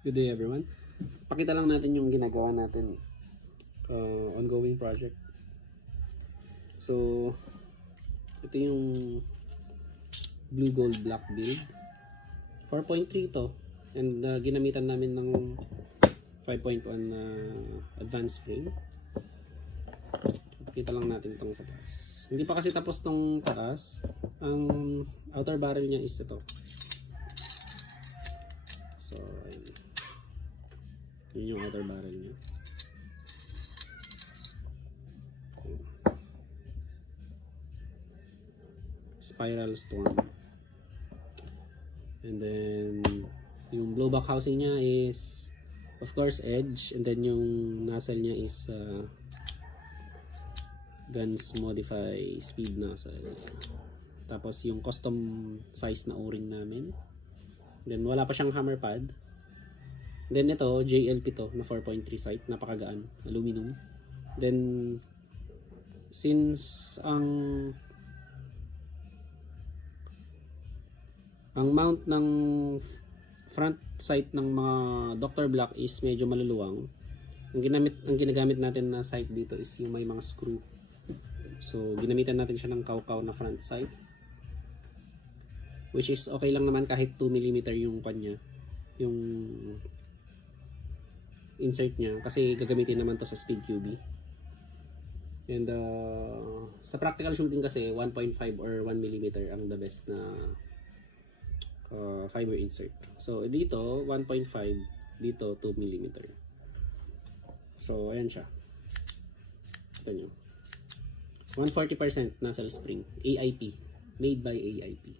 Good day everyone. Pakita lang natin yung ginagawa natin ongoing project. So ito yung blue gold black build 4.3 to, and ginamitan namin ng 5.1 na advanced frame. Pakita lang natin itong sa taas. Hindi pa kasi tapos tong taas. Ang outer barrel niya is ito. So yun yung outer barrel niya. Spiral storm. And then yung blowback housing niya is of course edge, and then yung nozzle niya is Guns Modify speed nozzle. Tapos yung custom size na o-ring namin. Then wala pa siyang hammer pad. Then ito JLP to na 4.3 sight, napakagaan, aluminum. Then since ang mount ng front sight ng mga Dr. Black is medyo maluluwang, ang ginagamit natin na sight dito is yung may mga screw. So ginamitan natin siya ng kaw-kaw na front sight, which is okay lang naman kahit 2 mm yung kanya, yung insert niya, kasi gagamitin naman to sa speed QB. And sa practical shooting kasi 1.5 or 1 mm ang the best na fiber insert. So dito 1.5, dito 2 mm. So ayan siya. Ito nyo, 140% nozzle spring, AIP, made by AIP.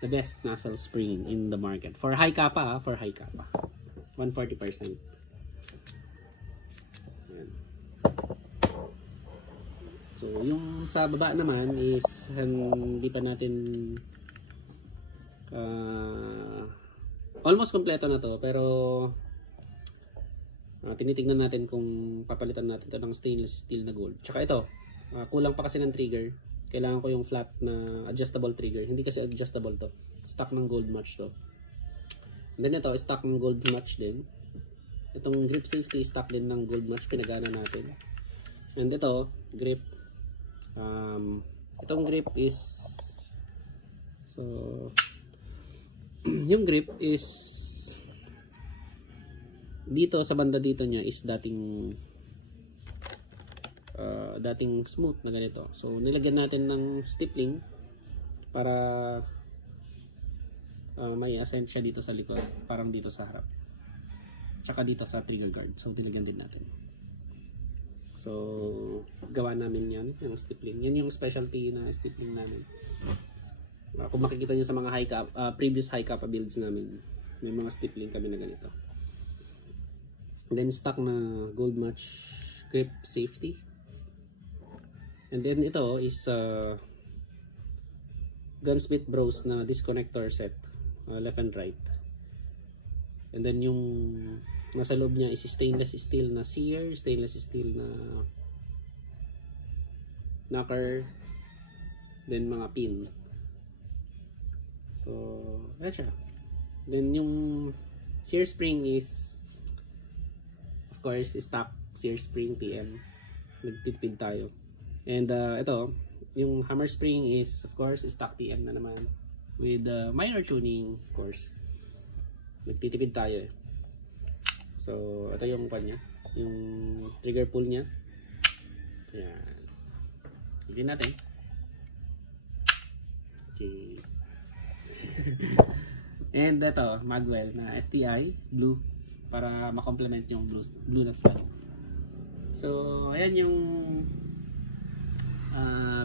The best nozzle spring in the market for high kappa, 140%. Ayan. So yung sa baba naman is hindi pa natin almost kompleto na to, pero tinitignan natin kung papalitan natin to ng stainless steel na gold. Tsaka ito, kulang pa kasi ng trigger. Kailangan ko yung flat na adjustable trigger. Hindi kasi adjustable to, stock ng gold match to. And then ito, stock ng gold match din. Itong grip safety, stock din ng gold match, pinagana natin. And ito, grip, itong grip is, so yung grip is dito sa banda dito niya is dating smooth na ganito. So nilagyan natin ng stippling para may ascent siya dito sa likod, parang dito sa harap, tsaka dito sa trigger guard. So nilagyan din natin. So gawa namin yan, yung stippling. Yan yung specialty na stippling namin. Kung makikita nyo sa mga previous high kappa builds namin, may mga stippling kami na ganito. Then stock na gold match grip safety. And then ito is Gunsmith Bros na disconnector set, left and right. And then yung nasa loob niya is stainless steel na sear, stainless steel na knocker, then mga pin. So ayan siya. Then yung sear spring is of course stock sear spring TM, nagtitipid tayo. And ito yung hammer spring is of course stock TM na naman with minor tuning, of course. Nagtitipid tayo eh. So ito yung kanya, yung trigger pull nya. Ayan, hindi natin. Okay. And ito magwell na STI blue para ma-complement yung blue na slide. So ayan yung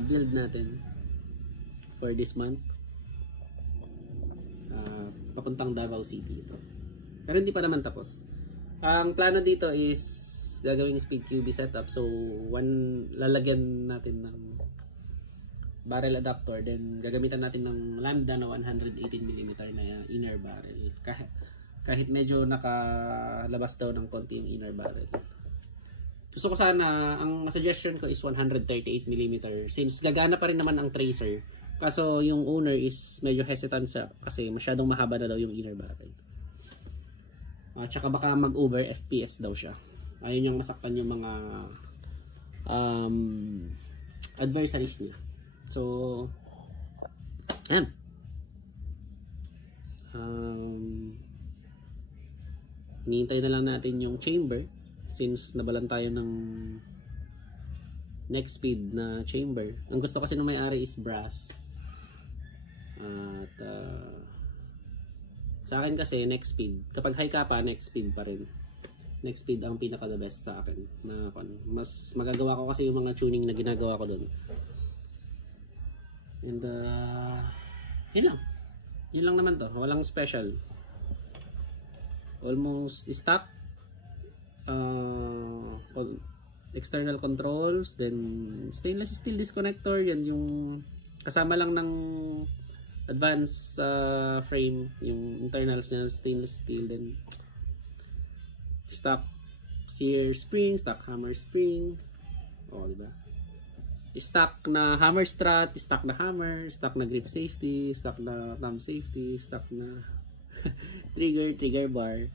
build natin for this month, papuntang Davao City ito. Pero hindi pa naman tapos. Ang plano dito is gagawing speed QB setup. So lalagyan natin ng barrel adapter, then gagamitan natin ng lambda na 118mm na inner barrel, kahit medyo nakalabas daw ng konti yung inner barrel. Gusto ko sana, ang suggestion ko is 138mm since gagana pa rin naman ang tracer, kaso yung owner is medyo hesitant siya kasi masyadong mahaba na daw yung inner barrel. Tsaka baka mag-over FPS daw siya. Ayaw niyang masaktan yung mga adversaries niya. So, ayan. Hinihintay na lang natin yung chamber since nabalan tayo ng next speed na chamber. Ang gusto kasi ng may-ari is brass. At sa akin kasi next speed. Kapag high ka pa, next speed pa rin. Next speed ang pinaka the best sa akin. Mas magagawa ko kasi yung mga tuning na ginagawa ko doon. And yun lang. Yun lang naman to. Walang special. Almost stock. External controls, then stainless steel disconnector. Yan yung kasama lang ng advanced frame. Yung internals niya stainless steel. Then stock sear spring, stock hammer spring. Diba? Stock na hammer strut, stock na hammer, stock na grip safety, stock na thumb safety, stock na trigger bar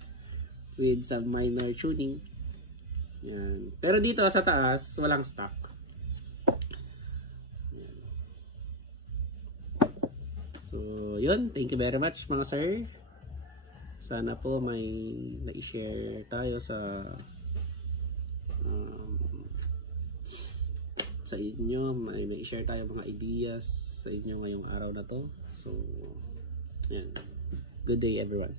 with some minor tuning. Yan. Pero dito sa taas, walang stock. Yan. So, yun. Thank you very much mga sir. Sana po may na-share tayo sa inyo, may i-share tayo mga ideas sa inyo ngayong araw na to. So, yan. Good day everyone.